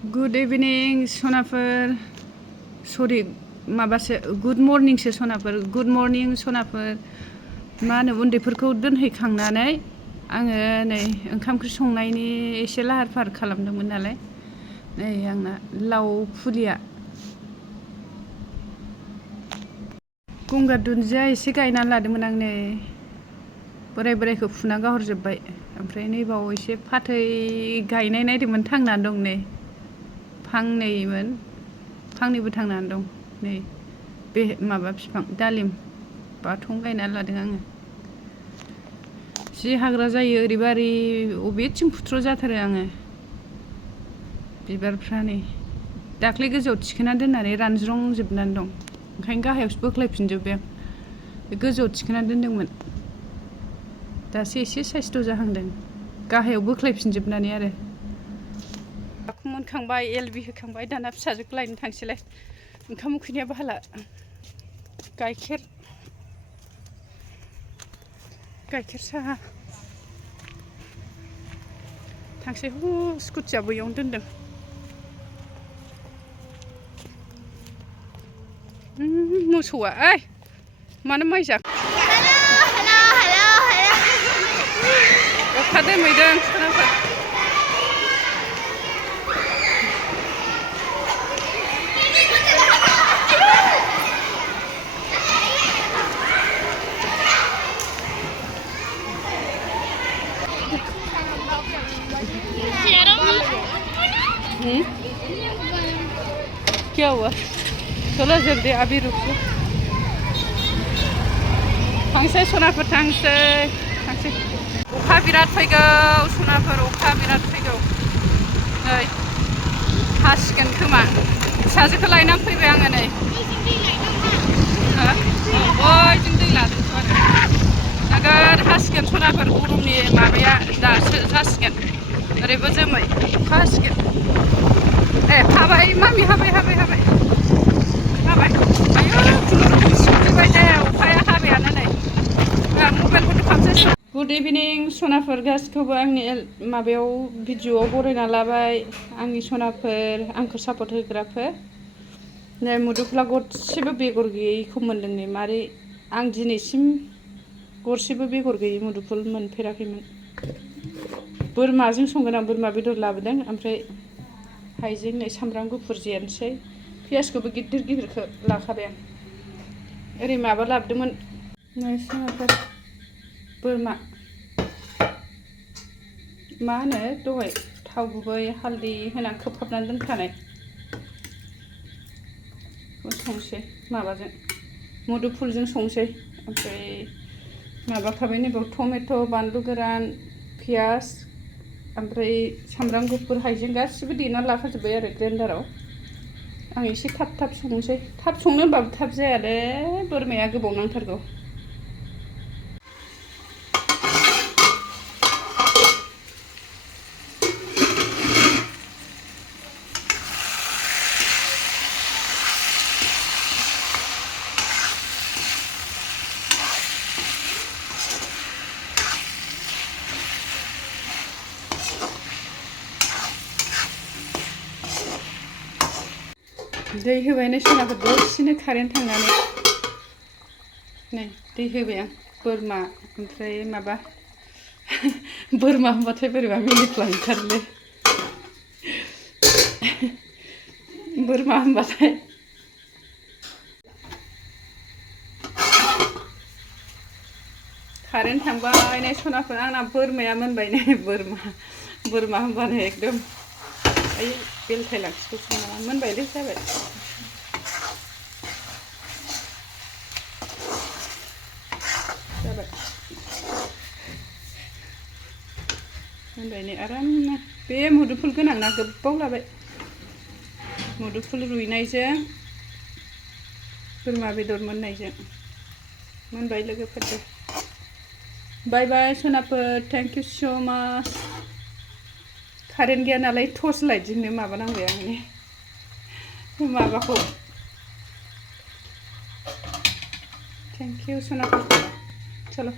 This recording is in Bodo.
Good evening sonaफोर सरि माबासो गुड मर्निंसो सनाफोर गुड मर्निं सनाफोर मा होनो उन्दैफोरखौ दोनहैखांनानै आङो नै ओंखाम ओंख्रि संनायनि एसे लाहार फाहार खालामदोंमोन नालाय नै आंना लाव फुलिया गंगार दुन्दिया एसे गायनानै लादोंमोन आं नै बोराय बोरायखौ फुना गाहरजोब्बाय ओमफ्राय नैबाव एसे फाथै गायनाय नायदोंमोन थांनानै दं नै फांनैमोन फांनैबो थांनानै दं नै बे माबा बिफां दालिम बाथं गायनानै लादों आङो जि हाग्रा जायो ओरैबा ओरै अबेथिं फुथ्र' जाथारो आङो बिबारफ्रा नै दाख्लै गोजौआव थिखोना दोननानै रानज्रंजोबनानै दं ओंखायनो गाहायावसो बोख्लायफिनजोब्बाय आं बे गोजौआव थिखोना दोनदोंमोन दासो एसे साइस्थ' जाहांदों गाहायाव बोख्लायफिनजोबनानै आरो दाखु मोनखांबाय एलबि होखांबाय दाना फिसाजोखौ लायनो थांसैलाय ओंखाम उखैनायाबो हाला गाइखेर साहा थांसै स्कुटिया बैयावनो दोनदों मोसौआ ओइ मानो माइ जाखो अखा दोमैदों सोनाफोर क्या हुआ चलो जल्दी अभी रुको थांसै सनाफोर थांसै अखा बिराद फैगौ सनाफोर अखा बिराद फैगौ नै हासिगोन खोमा फिसाजोखौ लायनानै फैबाय आङो नै बैजों दै लादोंथ' आरो नोगोद हासिगोन सनाफोर गरमनि माबाया दासो जासिगोन ओरैबो जोमै अखा हासिगोन ए हाबाय मामि हाबाय आयौ खुनुरुखुम सिफैबाय दे अखाया हाबायानो नै मबाइल फट' खालामसै गुड इभिनिं सनाफोर गासिखौबो आंनि माबायाव भिडिअ'आव बरायना लाबाय आंनि सनाफोर आंखौ सापर्ट होग्राफोर नै मुदुफुला गरसेबो बेगर गैयैखौ मोन्दों नै मारै आं दिनैसिम गरसेबो बेगर गैयै मुदुफुल मोनफेराखैमोन बोरमाजों संगोन आं बोरमा बेदर लाबोदों ओमफ्राय हाइजें नै सामब्राम गुफुर जेनसै पियासखौबो गिदिर गिदिरखौ लाखाबाय आं ओरै माबा लाबोदोंमोन नै सनाफोर बोरमा मा होनो दहाय थाव गुबै हालदै होनानै खोबहाबनानै दोनखानाय संसै माबाजों मुदुफुलजों संसै ओमफ्राय माबाखाबाय नैबाव टमेट' बानलु गोरान पियास ओमफ्राय सामब्राम गुफुर हाइजें गासिबो देनानै लाखाजोब्बाय आरो ग्रेन्डाराव आं एसे थाब संसै थाब संनो होनबाबो थाब जायालै बोरमाया गोबाव नांथारगौ दै होबाय नै सनाफोर दसेनो कारेन्ट थांनानै नै दै होबाय आं बोरमा ओमफ्राय माबा बोरमा होनबाथाय बोरैबा मिनिफ्लांथारोलै बोरमा होनबाथाय कारेन्ट थांबाय नै सनाफोर आंना बोरमाया मोनबाय नै बोरमा होनबानो एकदम आयौ बेलथायलांसिगौसो नामा मोनबायलै जाबाय मोनबाय नै आरामनो बे मुदुफुल गोनां ना गोबाव लाबाय मुदुफुल रुइनायजों बोरमा बेदर मोननायजों मोनबाय लोगोफोर दे बाय बाय सनाफोर थेंक इउ स' माच कारेन्ट गैया नालाय टर्च लाइटजोंनो माबानांबाय आंनि माबाखौ थेंक इउ सनाफोर चलो